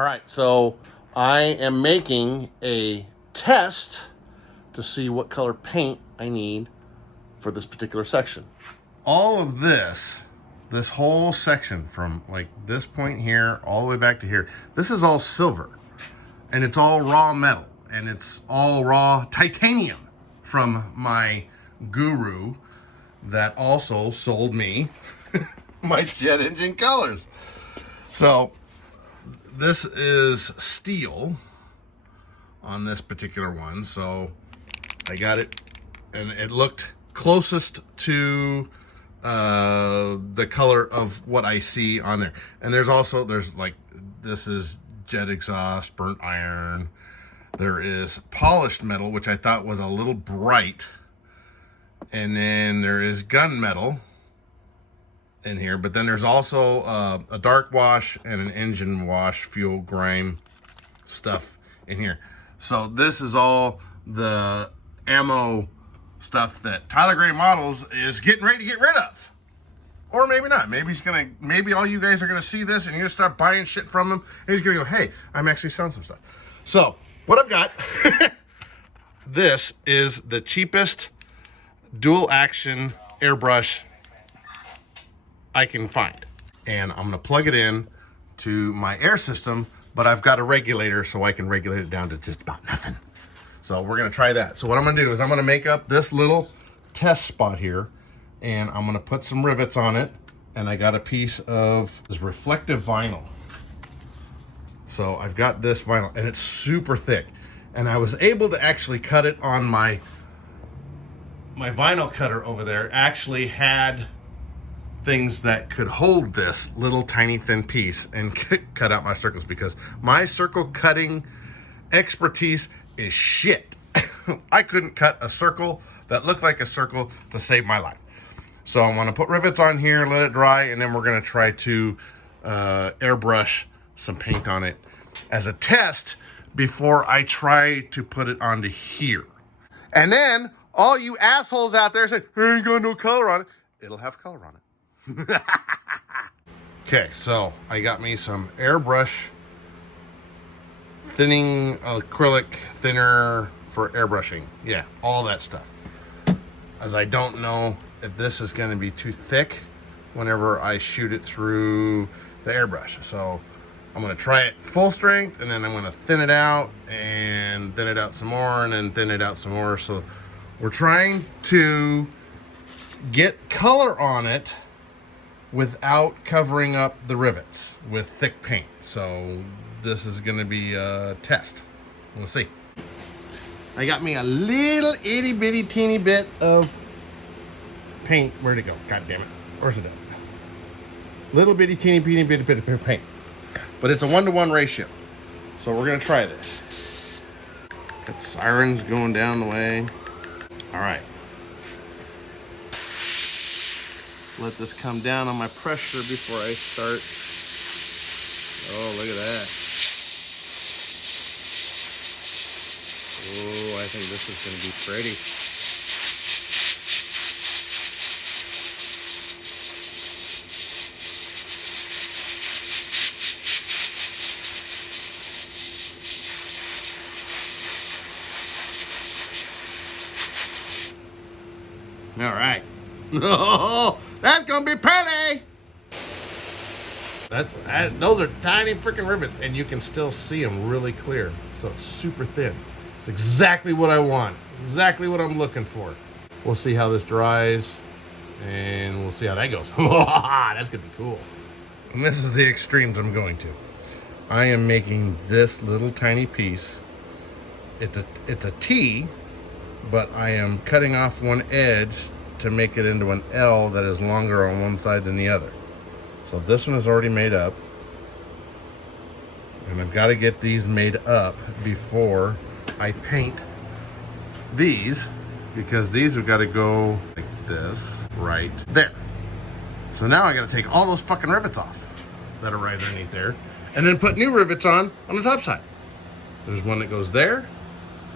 All right, so I am making a test to see what color paint I need for this particular section. All of this whole section from like this point here all the way back to here, this is all silver, and it's all raw metal, and it's all raw titanium from my guru that also sold me my jet engine colors. So this is steel on this particular one, so I got it, and it looked closest to the color of what I see on there. And there's like, this is jet exhaust, burnt iron. There is polished metal, which I thought was a little bright, and then there is gunmetal in here, but then there's also a dark wash and an engine wash, fuel grime stuff in here. So this is all the ammo stuff that Tyler Crane Models is getting ready to get rid of. Or maybe not. Maybe all you guys are gonna see this and you're gonna start buying shit from him, and he's gonna go, hey, I'm actually selling some stuff. So what I've got, this is the cheapest dual action airbrush I can find. And I'm gonna plug it in to my air system, but I've got a regulator so I can regulate it down to just about nothing. So we're gonna try that. So what I'm gonna do is I'm gonna make up this little test spot here, and I'm gonna put some rivets on it, and I got a piece of this reflective vinyl. So I've got this vinyl, and it's super thick. And I was able to actually cut it on my vinyl cutter over there. Actually had things that could hold this little tiny thin piece and cut out my circles, because my circle cutting expertise is shit. I couldn't cut a circle that looked like a circle to save my life. So I'm gonna put rivets on here, let it dry, and then we're gonna try to airbrush some paint on it as a test before I try to put it onto here. And then all you assholes out there say, there ain't got no color on it. It'll have color on it. Okay, so I got me some airbrush thinning, acrylic thinner for airbrushing. Yeah, all that stuff. As I don't know if this is going to be too thick whenever I shoot it through the airbrush. So I'm going to try it full strength, and then I'm going to thin it out and thin it out some more, and then thin it out some more. So we're trying to get color on it without covering up the rivets with thick paint. So this is gonna be a test. We'll see. I got me a little itty bitty teeny bit of paint. Where'd it go? God damn it. Where's it at? Little bitty teeny bit of paint. But it's a 1-to-1 ratio. So we're gonna try this. Got sirens going down the way. All right. Let this come down on my pressure before I start. Oh, look at that. Oh, I think this is going to be pretty. All right. Oh, that's gonna be pretty. Those are tiny freaking rivets, and you can still see them really clear. So it's super thin. It's exactly what I want. Exactly what I'm looking for. We'll see how this dries, and we'll see how that goes. That's gonna be cool. And this is the extremes I'm going to. I am making this little tiny piece. It's a T, but I am cutting off one edge to make it into an L that is longer on one side than the other. So this one is already made up, and I've got to get these made up before I paint these, because these have got to go like this right there. So now I got to take all those fucking rivets off that are right underneath there, and then put new rivets on the top side. There's one that goes there,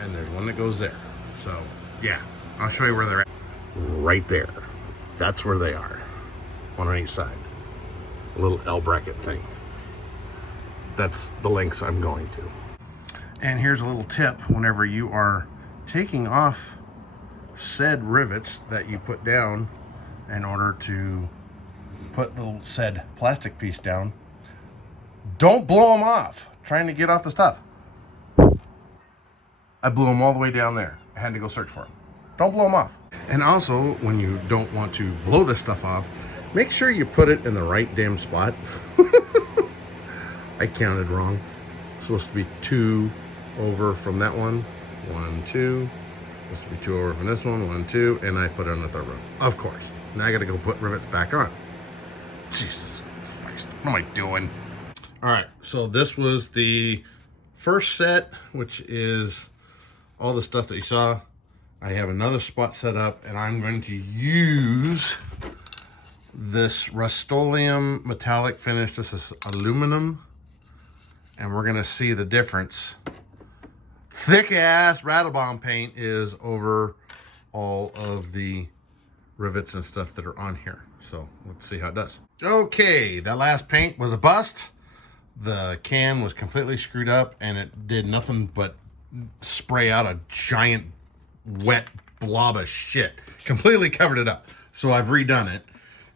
and there's one that goes there. So yeah, I'll show you where they're at. Right there. That's where they are. One on each side. A little L bracket thing. that's the lengths I'm going to. And here's a little tip whenever you are taking off said rivets that you put down in order to put the said plastic piece down. Don't blow them off trying to get off the stuff. I blew them all the way down there. I had to go search for them. Don't blow them off. And also, when you don't want to blow this stuff off, make sure you put it in the right damn spot. I counted wrong. It's supposed to be 2 over from that one. 1, 2. Supposed to be 2 over from this one. 1, 2. And I put it on the third row. Of course. Now I gotta go put rivets back on. Jesus Christ. What am I doing? All right. So this was the first set, which is all the stuff that you saw. I have another spot set up, and I'm going to use this Rust-Oleum metallic finish. This is aluminum, and we're gonna see the difference. Thick ass rattle bomb paint is over all of the rivets and stuff that are on here. So let's see how it does. Okay, that last paint was a bust. The can was completely screwed up, and it did nothing but spray out a giant wet blob of shit. Completely covered it up. So I've redone it,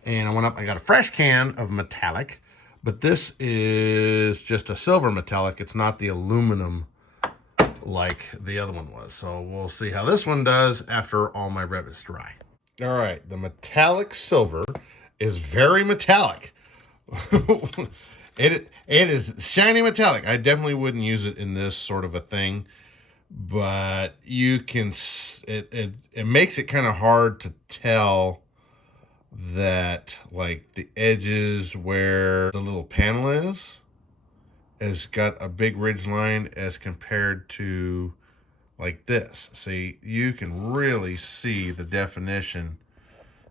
and I went up, I got a fresh can of metallic, but this is just a silver metallic. It's not the aluminum like the other one was. So we'll see how this one does after all my rivets dry. All right, the metallic silver is very metallic. It is shiny metallic. I definitely wouldn't use it in this sort of a thing, but you can, it makes it kind of hard to tell that, like, the edges where the little panel is has got a big ridge line as compared to like this. See, you can really see the definition.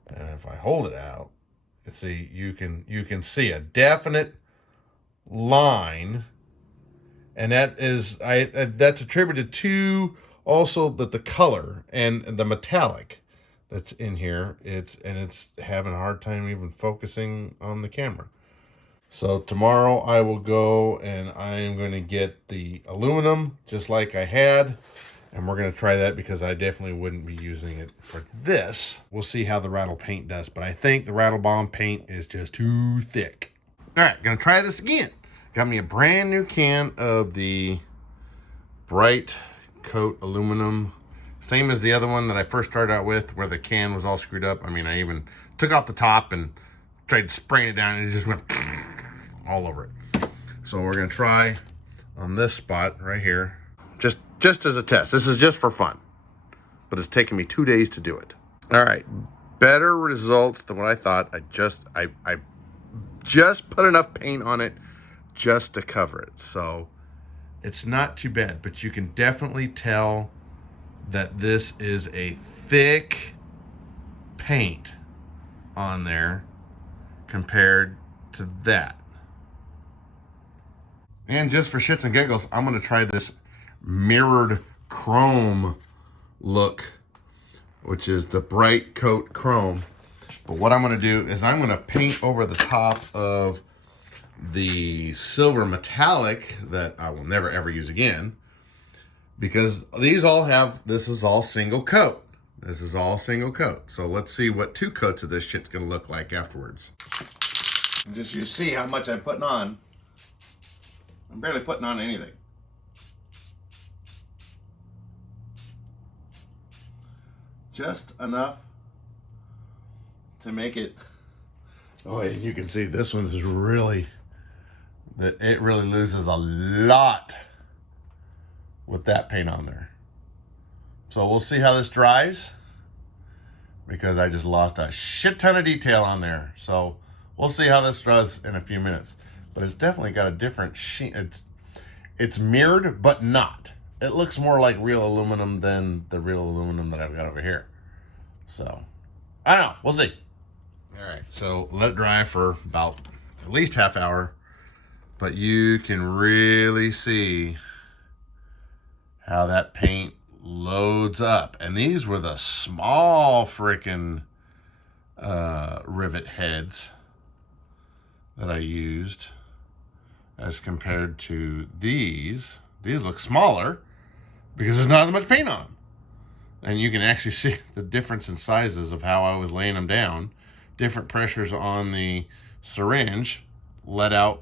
And if I hold it out, see, you can see a definite line, and that is that's attributed to also that the color and the metallic that's in here, it's having a hard time even focusing on the camera. So tomorrow I will go and I am going to get the aluminum just like I had, and we're going to try that because I definitely wouldn't be using it for this. We'll see how the rattle paint does, but I think the rattle bomb paint is just too thick. All right, gonna try this again. Got me a brand new can of the Bright Coat aluminum. Same as the other one that I first started out with, where the can was all screwed up. I mean, I even took off the top and tried spraying it down, and it just went all over it. So we're gonna try on this spot right here, just as a test. This is just for fun, but it's taken me 2 days to do it. All right, better results than what I thought. I just put enough paint on it just to cover it. So it's not too bad, but you can definitely tell that this is a thick paint on there compared to that. And just for shits and giggles, I'm gonna try this mirrored chrome look, which is the Bright Coat Chrome. But what I'm gonna do is I'm gonna paint over the top of the silver metallic that I will never ever use again, because these all have, this is all single coat. This is all single coat. So let's see what 2 coats of this shit's gonna look like afterwards. Just you see how much I'm putting on. I'm barely putting on anything. Just enough to make it. Oh, you can see this one is really, that it really loses a lot with that paint on there. So we'll see how this dries, because I just lost a shit ton of detail on there. So we'll see how this does in a few minutes. But it's definitely got a different sheen. It's mirrored, but not. It looks more like real aluminum than the real aluminum that I've got over here. So, I don't know. We'll see. All right, so let it dry for about at least half hour. But you can really see how that paint loads up. And these were the small freaking rivet heads that I used. as compared to these. These look smaller because there's not as much paint on them. And you can actually see the difference in sizes of how I was laying them down. Different pressures on the syringe let out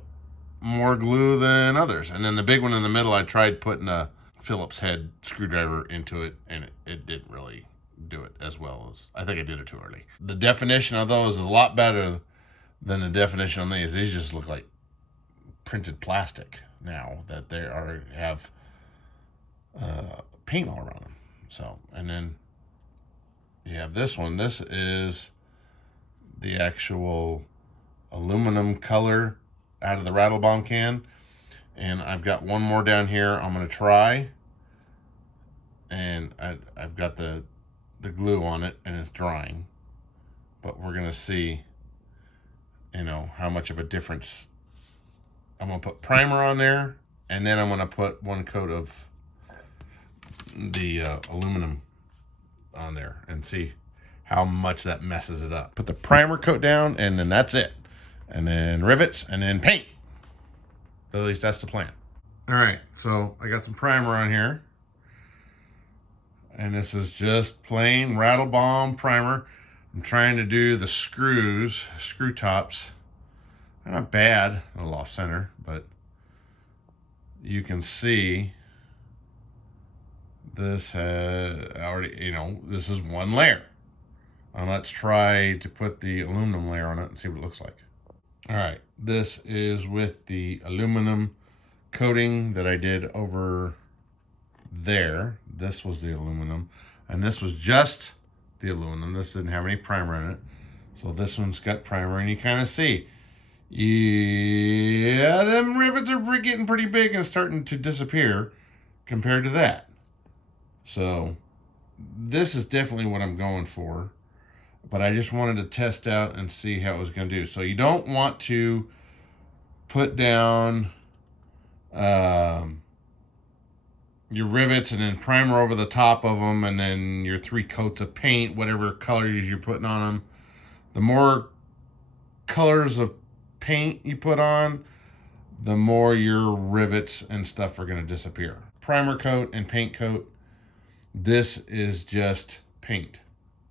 more glue than others. And then the big one in the middle, I tried putting a Phillips head screwdriver into it, and it didn't really do it as well as, I think I did it too early. The definition of those is a lot better than the definition on these. These just look like printed plastic now that they have paint all around them. So, and then you have this one. This is the actual aluminum color out of the Rattle Bomb can. And I've got one more down here I'm going to try. And I've got the glue on it and it's drying. But we're going to see, you know, how much of a difference. I'm going to put primer on there. And then I'm going to put one coat of the aluminum on there and see how much that messes it up. Put the primer coat down and then that's it. And then rivets and then paint. At least that's the plan. All right, so I got some primer on here. And this is just plain Rattle Bomb primer. I'm trying to do the screw tops. They're not bad, a little off center, but you can see this has already, you know, this is one layer. And let's try to put the aluminum layer on it and see what it looks like. All right, this is with the aluminum coating that I did over there. This was the aluminum, and this was just the aluminum. This didn't have any primer in it. So this one's got primer, and you kind of see, yeah, them rivets are getting pretty big and starting to disappear compared to that. So this is definitely what I'm going for, but I just wanted to test out and see how it was going to do. So you don't want to put down your rivets and then primer over the top of them and then your 3 coats of paint, whatever colors you're putting on them. The more colors of paint you put on, the more your rivets and stuff are going to disappear. Primer coat and paint coat. This is just paint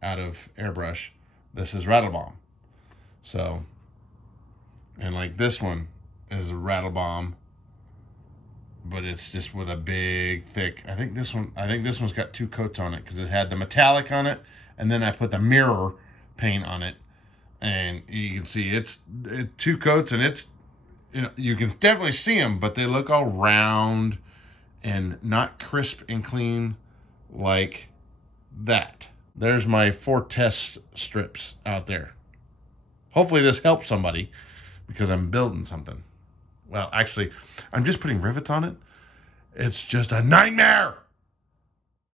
out of airbrush. This is Rattle Bomb. So, and like this one is a Rattle Bomb, but it's just with a big, thick, I think this one's got 2 coats on it because it had the metallic on it, and then I put the mirror paint on it. And you can see it's 2 coats, and it's, you know, you can definitely see them, but they look all round and not crisp and clean like that. There's my 4 test strips out there. Hopefully this helps somebody because I'm building something. Well, actually, I'm just putting rivets on it. It's just a nightmare.